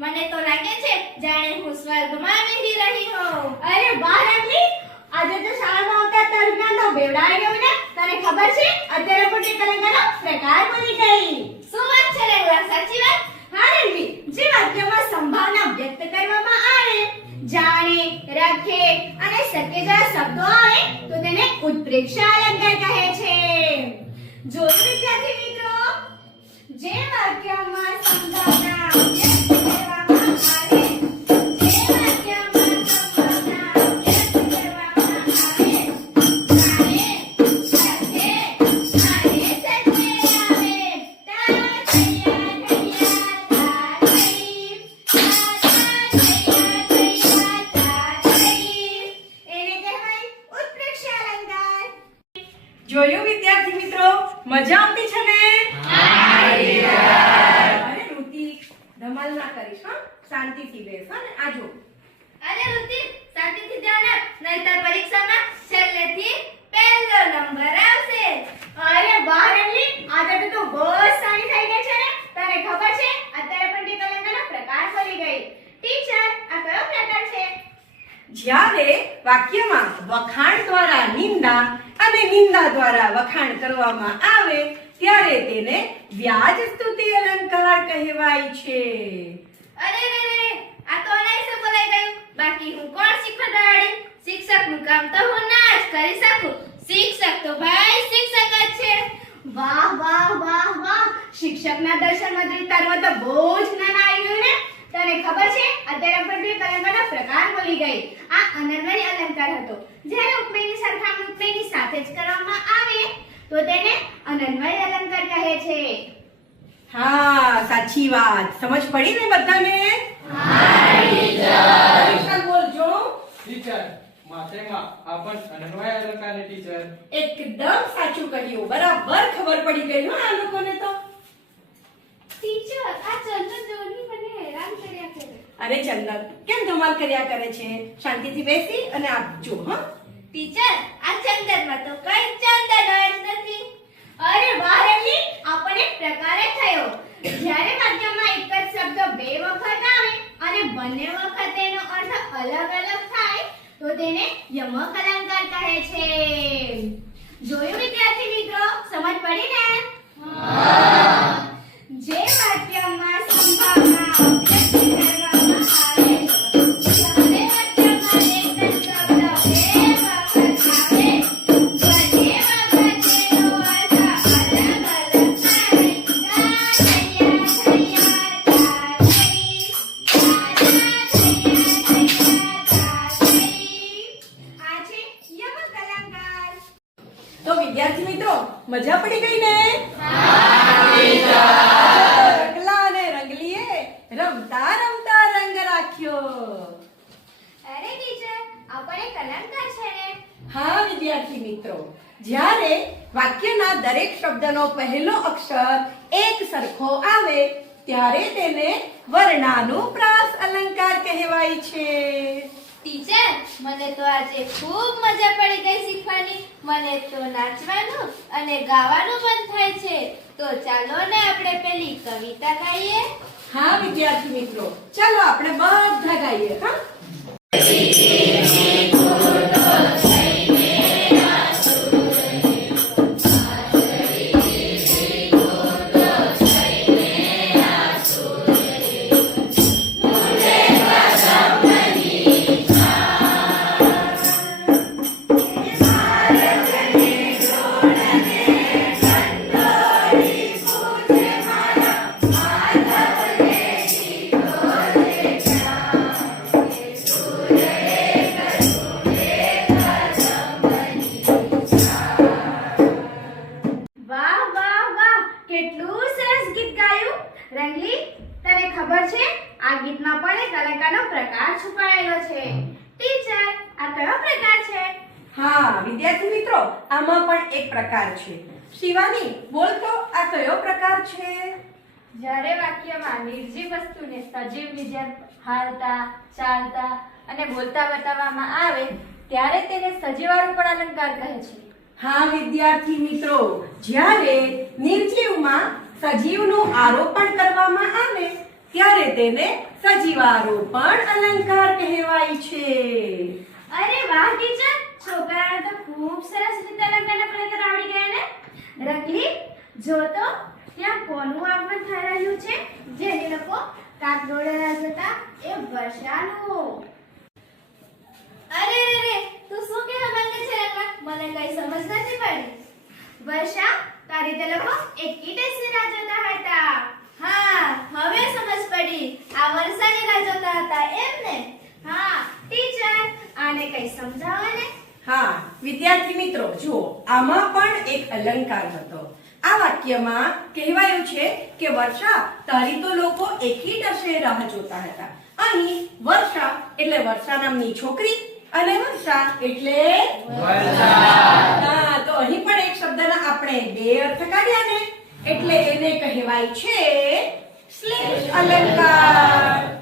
મને તો લાગે છે જાણે હું સ્વર્ગમાં વિહરી રહી હોઉં. અરે વાહ રંગલી, આજે તો શાળામાં આવતા તરજ્ઞાન તો બેવડાઈ ગયું ને. તને ખબર છે અત્યારે પોતે કલંકાનો પ્રકાર બની ગઈ. શું વાત છે રેવા, સાચી વાત? હા રંગલી, જે વાક્યમાં સંભાવના વ્યક્ત કરવામાં આવે, જાણે, રખે અને શક્ય જેવા શબ્દો આવે તો તેને ઉત્પ્રેક્ષા અલંકાર કહે છે. જોયું વિદ્યાર્થી મિત્રો, જે વાક્યમાં સંભાવના વ્યક્ત કરવામાં આવે, જે વાક્યમાં સંભાવના વ્યક્ત કરવામાં આવે, જાણે, રખે અને શક્ય આવે, તા થૈયા થૈયા તા થઈ, એને કહેવાય ઉત્પ્રેક્ષા અલંકાર. જોયું વિદ્યાર્થી મિત્રો, મજા આવતી છે ને? અરે ઋતિ, ધમાલ ના કરીશ હો, શાંતિથી બેસ હો ને. આ જો અરે ઋતિક, શાંતિથી ધ્યાન આપ, નહીંતર પરીક્ષામાં છેલ્લેથી પહેલો નંબર આવશે. અરે વાહ રંગલી, આજે તો તું બહુ સારી થઈ ગઈ છે ને. તને ખબર છે અત્યારે પણ તે કલંકાનો પ્રકાર ફરી ગઈ. ટીચર, આ કયો પ્રકાર છે? જ્યારે વાક્યમાં વખાણ દ્વારા નિંદા અને નિંદા દ્વારા વખાણ કરવામાં આવે ત્યારે તેને વ્યાજ સ્તુતિ અલંકાર કહેવાય છે. અરે રે રે, આ તો અનાયાસે બોલાઈ ગયું. બાકી હું કોણ શીખવાડાડી? શિક્ષકનું કામ તો હું ના જ કરી શકું. શિક્ષક તો ભાઈ શિક્ષક જ છે. વાહ વાહ વાહ વાહ, શિક્ષકના દર્શનમાં તારમાં તો બહુ જ જ્ઞાન આવી ગયું ને. તને ખબર છે અત્યારે પણ તે કલંકાનો પ્રકાર બોલી ગઈ. આ અનર્ગળી અલંકાર હતો. જ્યારે ઉપમેયની સરખામણી ઉપમેયની સાથે જ કરવામાં આવે તો તેને અનર્ગળી અલંકાર કહે છે. હા, સાચી વાત. સમજ પડી ને બધાને? વિશાલ બોલજો. ટીચર, માથેમાં આપણ અન્વય અલંકારની ટીચર. એકદમ સાચું કહ્યું. બરાબર ખબર પડી ગઈ હો આ લોકોને તો. ટીચર, આ ચંદન જોની મને હેરાન કર્યા કરે. અરે ચંદન, કેમ ધમાલ કર્યા કરે છે? શાંતિથી બેસી અને આપજો હા. ટીચર, આ ચંદનમાં તો કઈ ચંદન જ નથી. અરે વાહ રંગલી, આપણને પ્રકાર જ થયો. જ્યારે વાક્યમાં એક જ શબ્દ બે વખત આવે અને બંને વખત તેનો અર્થ અલગ અલગ થાય તો તેને યમક અલંકાર કહે છે. જોયું વિદ્યાર્થી મિત્રો, સમજ પડી ને? જે વાક્યમાં સંભાવના વ્યક્ત કરવામાં આવે, જ્યારે વાક્યમાં એક જ શબ્દ બે વખત આવે, બંને વખત તેનો અર્થ અલગ અલગ થાય, આ છે યમક અલંકાર. તો વિદ્યાર્થી મિત્રો, મજા પડી ગઈ ને? રંગલા અને રંગલીએ રમતા રમતા રંગ રાખ્યો. અરે ટીચર, આપણે કલંકાર છે ને. હા વિદ્યાર્થી મિત્રો, જ્યારે વાક્યના દરેક શબ્દનો પહેલો અક્ષર એક સરખો આવે ત્યારે તેને વર્ણાનુપ્રાસ અલંકાર કહેવાય છે. ટીચર, મને તો આજે ખૂબ મજા પડી ગઈ શીખવાની. મને તો નાચવાનું અને ગાવાનું મન થાય છે. તો ચાલો ને આપણે પેલી કવિતા ગાઈએ. હા વિદ્યાર્થી મિત્રો, ચાલો આપણે બધા ગાઈએ હા. વાહ વાહ વાહ, કેટલું સરસ ગીત ગાયું. રંગલી, તને ખબર છે આ ગીતમાં પણ એક અલંકારનો પ્રકાર છુપાયેલો છે. ટીચર, આ કયો પ્રકાર છે? હા વિદ્યાર્થી મિત્રો, આમાં પણ એક પ્રકાર છે. શિવાની, બોલ તો આ કયો પ્રકાર છે? જ્યારે વાક્યમાં નિર્જીવ વસ્તુને સજીવની જેમ હાલતા, ચાલતા અને બોલતા બતાવવામાં આવે ત્યારે તેને સજીવારૂપણ અલંકાર કહે છે. હા વિદ્યાર્થી મિત્રો, જ્યારે નિર્જીવમાં સજીવનું આરોપણ કરવામાં આવે ત્યારે ત્યારે તેને સજીવારોપણ અલંકાર કહેવાય છે. અરે વાહ ટીચર, છોકરાને તો ખૂબ સરસ રીતે અલંકારના પ્રકાર આવડી ગયા ને. રકલી, જો તો ત્યાં કોનું આગમન થઈ રહ્યું છે? જેને લોકો કાક દોડેલા જતા એ વર્ષાનું. અરે રે રે, તું શું કહેવા માંગે છે રંગા? મને કઈ સમજ નથી પડી. વર્ષા, તારી તે લોકો એકી ટેસની રાહ જોતા હતા. હા, હવે સમજ પડી. આ વર્ષાની રાહ જોતા હતા એમ ને? હા ટીચર, આને કઈ સમજાવો ને. હા વિદ્યાર્થી મિત્રો, જુઓ આમાં પણ એક અલંકાર હતો. આ વાક્યમાં કહેવાયું છે કે વર્ષા, તારી તો લોકો એકી ટસે રાહ જોતા હતા. અહીં વર્ષા એટલે વર્ષા નામની છોકરી અને વર્ષા એટલે હા, તો અહીં પણ એક શબ્દના આપણે બે અર્થ કાઢ્યા ને, એટલે એને કહેવાય છે શ્લેષ અલંકાર.